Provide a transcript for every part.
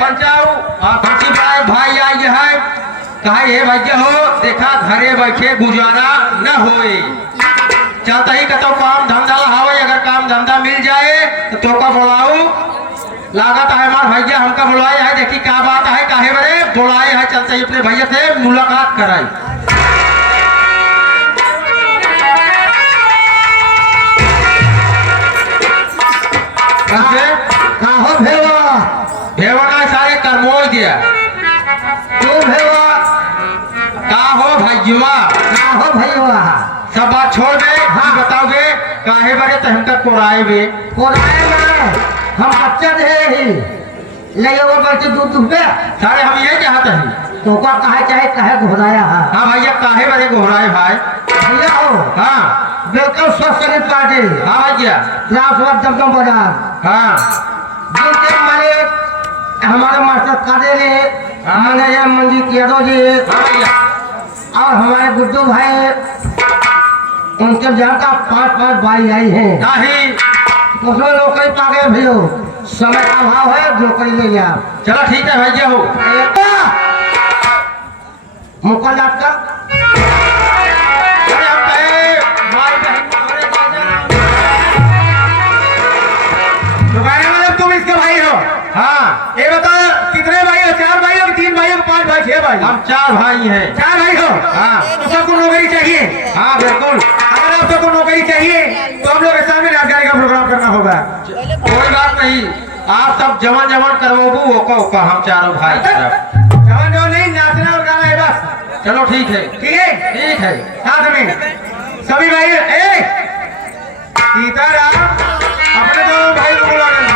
पंचाऊ पंची भाई आई है कहा ये भैया हो देखा घरे बैठे गुजारा न होए चलता ही कतो काम धंधा हवे अगर काम धंधा मिल जाए तो का बुलाऊ लागत है हमार भैया हमका बुलाए है देखी क्या बात है काहे बड़े बुलाए है चलते ही अपने भैया से मुलाकात कराई कहो भेवा भेवा का सारे करमोल दिया तू भेवा का हो भैया कहो भैया सब बात छोड़ दे हाँ बताओगे काहे बड़े तो हमका कोराए बे कोराए में हम बच्चा दे ही ले वो बच्चे दूध दुबे सारे हम ये चाहते हैं तो का कहे चाहे कहे घोराया है हाँ भैया काहे बड़े घोराए भाई भैया हो हाँ बिल्कुल स्वस्थ पार्टी हाँ भैया राजवाद दमदम बाजार हाँ जिनके माने हमारे मास्टर कादे ने मैनेजर मंजी केरो जी हाँ भैया और हमारे गुड्डू भाई उनके जहाँ का 5-5 भाई आई हैं नहीं उसमें नौकरी पा गए भैया समय का अभाव है नौकरी ले लिया चलो ठीक है भैया हो मुकल डॉक्टर अरे हम कहे भाई बहन को घरे जा जा। दुकाने वाले तुम इसके भाई हो हाँ ये बता कितने भाई हो 4 भाई हो 3 भाई हो 5 भाई 6 भाई हम 4 भाई हैं 4 भाई हो हाँ तो सबको नौकरी चाहिए हाँ बिल्कुल अगर आप सबको नौकरी चाहिए तो हम लोग के सामने राजगारी का प्रोग्राम करना होगा कोई बात नहीं आप सब जवान जवान करवाओ ओका हम चारों भाई जवान जवान नहीं नाचना और गाना है बस चलो ठीक है साथ में सभी भाई ए सीताराम अपने दो भाई को बुला लेना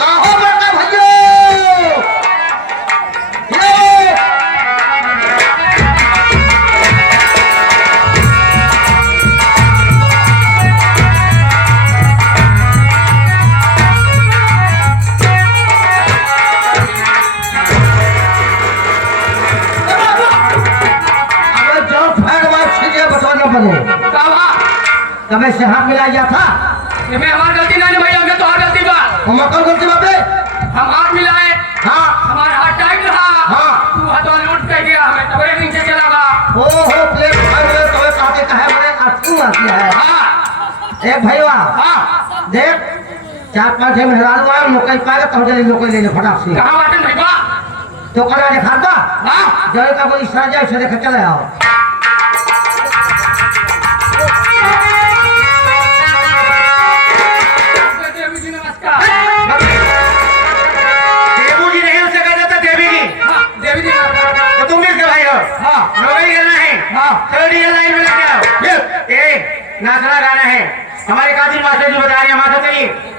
कहो बेटा भैया कभी से हाथ मिला गया था मैं हमारी गलती नहीं भैया हमें तो गलती बा हम कौन गलती बाबे हम हाथ मिलाए हाँ हमारा हाथ टाइट रहा हाँ तू हाथों लूट के गया हमें तबरे नीचे चला गया ओ हो प्लेट खाए हुए तो काटे कहे बड़े अच्छी आती है हाँ एक भैया हाँ देख 4-5 मेहरारू आए नौकरी पाएगा तो मुझे नौकरी ले ले फटाक से कहाँ बाटन भैया तो करा दिखा दो हाँ जब का कोई इशारा जाए उसे देख चले आओ देवी जी नमस्कार देवू जी नहीं उसे कहा जाता देवी जी हाँ देवी जी नमस्कार तो तुम भी इसके भाई हो हाँ नौकरी करना है हाँ थर्ड ईयर लाइन में लग जाओ नाचना गाना है हमारे काजी मास्टर जी बता रहे हैं मास्टर चलिए